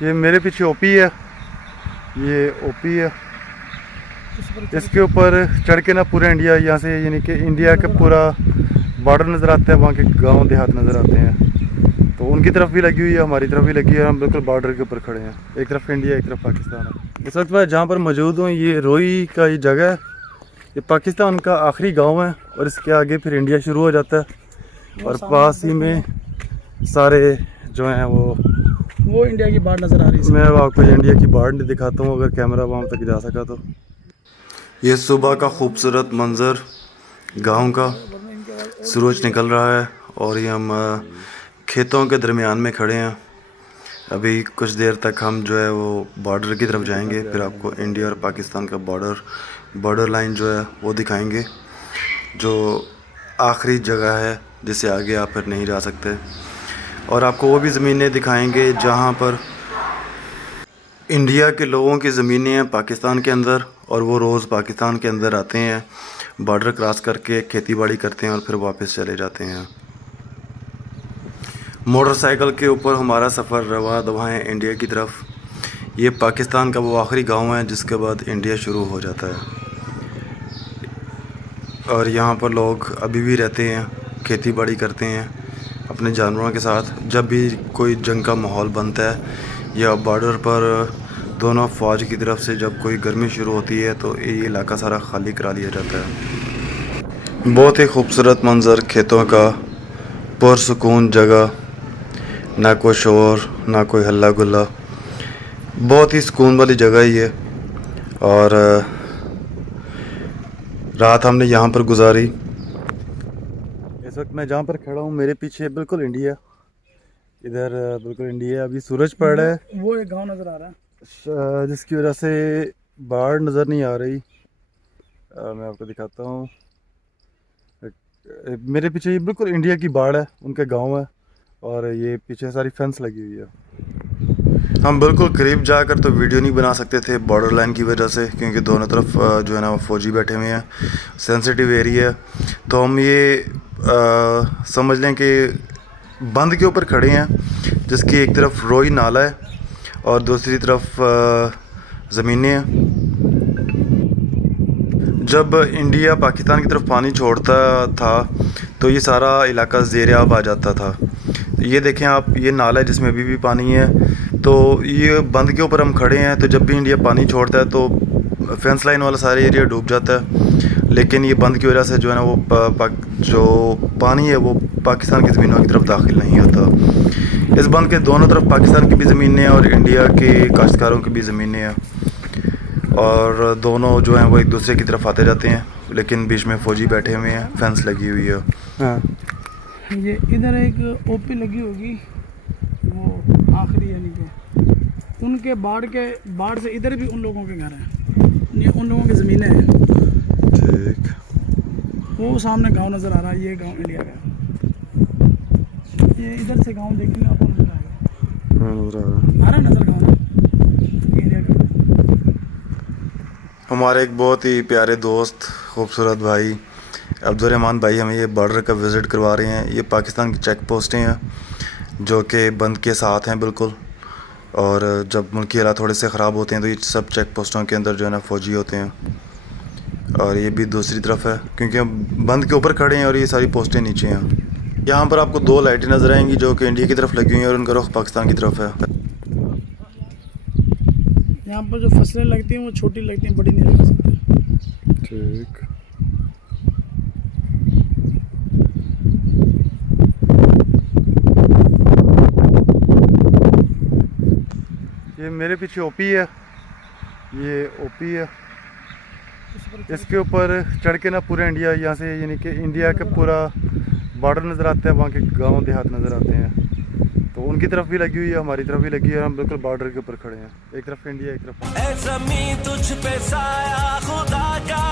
ये मेरे पीछे ओपी है, ये ओपी है। इसके ऊपर चढ़ के ना पूरा इंडिया, यहाँ से यानी कि इंडिया का पूरा बॉर्डर नज़र आता है, वहाँ के गांव देहात नज़र आते हैं। तो उनकी तरफ भी लगी हुई है, हमारी तरफ भी लगी है, हम बिल्कुल बॉर्डर के ऊपर खड़े हैं। एक तरफ इंडिया, एक तरफ पाकिस्तान है। इस वक्त मैं जहाँ पर मौजूद हूँ, ये रोई का ये जगह है। ये पाकिस्तान का आखिरी गाँव है और इसके आगे फिर इंडिया शुरू हो जाता है और पास ही में सारे जो हैं वो इंडिया की बाढ़ नज़र आ रही है। मैं आपको इंडिया की बाढ़ नहीं दिखाता हूँ, अगर कैमरा वहाँ तक जा सका तो। ये सुबह का खूबसूरत मंज़र गांव का, सूरज निकल रहा है और ये हम खेतों के दरमियान में खड़े हैं। अभी कुछ देर तक हम जो है वो बॉर्डर की तरफ जाएंगे, फिर आपको इंडिया और पाकिस्तान का बॉर्डर लाइन जो है वो दिखाएंगे, जो आखिरी जगह है जिससे आगे आप फिर नहीं जा सकते। और आपको वो भी ज़मीनें दिखाएंगे जहाँ पर इंडिया के लोगों की ज़मीनें हैं पाकिस्तान के अंदर, और वो रोज़ पाकिस्तान के अंदर आते हैं, बॉर्डर क्रॉस करके खेती बाड़ी करते हैं और फिर वापस चले जाते हैं। मोटरसाइकिल के ऊपर हमारा सफ़र रवा दवा है इंडिया की तरफ। ये पाकिस्तान का वो आखिरी गांव है जिसके बाद इंडिया शुरू हो जाता है। और यहाँ पर लोग अभी भी रहते हैं, खेती बाड़ी करते हैं अपने जानवरों के साथ। जब भी कोई जंग का माहौल बनता है या बॉर्डर पर दोनों फ़ौज की तरफ से जब कोई गर्मी शुरू होती है तो ये इलाका सारा खाली करा लिया जाता है। बहुत ही खूबसूरत मंज़र खेतों का, पुरसुकून जगह, ना कोई शोर ना कोई हल्ला गुल्ला, बहुत ही सुकून वाली जगह ही है। और रात हमने यहाँ पर गुजारी। इस वक्त मैं जहाँ पर खड़ा हूँ मेरे पीछे बिल्कुल इंडिया, इधर बिल्कुल इंडिया। अभी सूरज पड़ रहा है, वो एक गांव नज़र आ रहा है जिसकी वजह से बाढ़ नज़र नहीं आ रही। मैं आपको दिखाता हूँ। मेरे पीछे ये बिल्कुल इंडिया की बाढ़ है, उनके गांव है, और ये पीछे सारी फेंस लगी हुई है। हम बिल्कुल करीब जाकर तो वीडियो नहीं बना सकते थे बॉर्डर लाइन की वजह से, क्योंकि दोनों तरफ जो है ना वो फ़ौजी बैठे हुए हैं, सेंसिटिव एरिया है। तो हम ये समझ लें कि बंद के ऊपर खड़े हैं, जिसकी एक तरफ रोई नाला है और दूसरी तरफ ज़मीनें हैं। जब इंडिया पाकिस्तान की तरफ पानी छोड़ता था तो ये सारा इलाका ज़ेर-ए-आब आ जाता था। ये देखें आप, ये नाला है जिसमें अभी भी पानी है। तो ये बंद के ऊपर हम खड़े हैं, तो जब भी इंडिया पानी छोड़ता है तो फेंस लाइन वाला सारा एरिया डूब जाता है। लेकिन ये बंद की वजह से जो है ना वो जो पानी है वो पाकिस्तान की ज़मीनों की तरफ दाखिल नहीं होता। इस बंद के दोनों तरफ पाकिस्तान की भी ज़मीनें और इंडिया के काश्तकारों की भी ज़मीनें हैं, और दोनों जो हैं वो एक दूसरे की तरफ आते जाते हैं, लेकिन बीच में फ़ौजी बैठे हुए हैं, फेंस लगी हुई है। हाँ, ये इधर एक ओपी लगी होगी, वो आखिरी यानी कि उनके बाढ़ से इधर भी उन लोगों के घर हैं, ये उन लोगों की ज़मीनें हैं। ठीक, वो सामने गांव नज़र आ रहा है, ये गांव इंडिया का। ये इधर से गांव देखेंगे आपको नज़र आएगा, आ रहा नज़र गाँव इंडिया का। हमारे एक बहुत ही प्यारे दोस्त, खूबसूरत भाई अब्दुर्रहमान भाई हमें ये बॉर्डर का विज़िट करवा रहे हैं। ये पाकिस्तान की चेक पोस्टें हैं जो कि बंद के साथ हैं बिल्कुल, और जब मुल्की हालात थोड़े से ख़राब होते हैं तो ये सब चेक पोस्टों के अंदर जो है ना फ़ौजी होते हैं। और ये भी दूसरी तरफ है, क्योंकि हम बंद के ऊपर खड़े हैं और ये सारी पोस्टें नीचे हैं। यहाँ पर आपको दो लाइटें नज़र आएंगी जो कि इंडिया की तरफ लगी हुई हैं और उनका रुख पाकिस्तान की तरफ है। यहाँ पर जो फसलें लगती हैं वो छोटी लगती हैं, बड़ी नहीं लगा सकती। ठीक, ये मेरे पीछे ओपी है, ये ओपी है। इसके ऊपर चढ़ के ना पूरा इंडिया, यहाँ से यानी कि इंडिया का पूरा बॉर्डर नज़र आता है, वहाँ के गांव देहात नज़र आते हैं। तो उनकी तरफ भी लगी हुई है, हमारी तरफ भी लगी है, हम बिल्कुल बॉर्डर के ऊपर खड़े हैं। एक तरफ इंडिया, एक तरफ ऐ ज़मीं तुझ पे साया खुदा का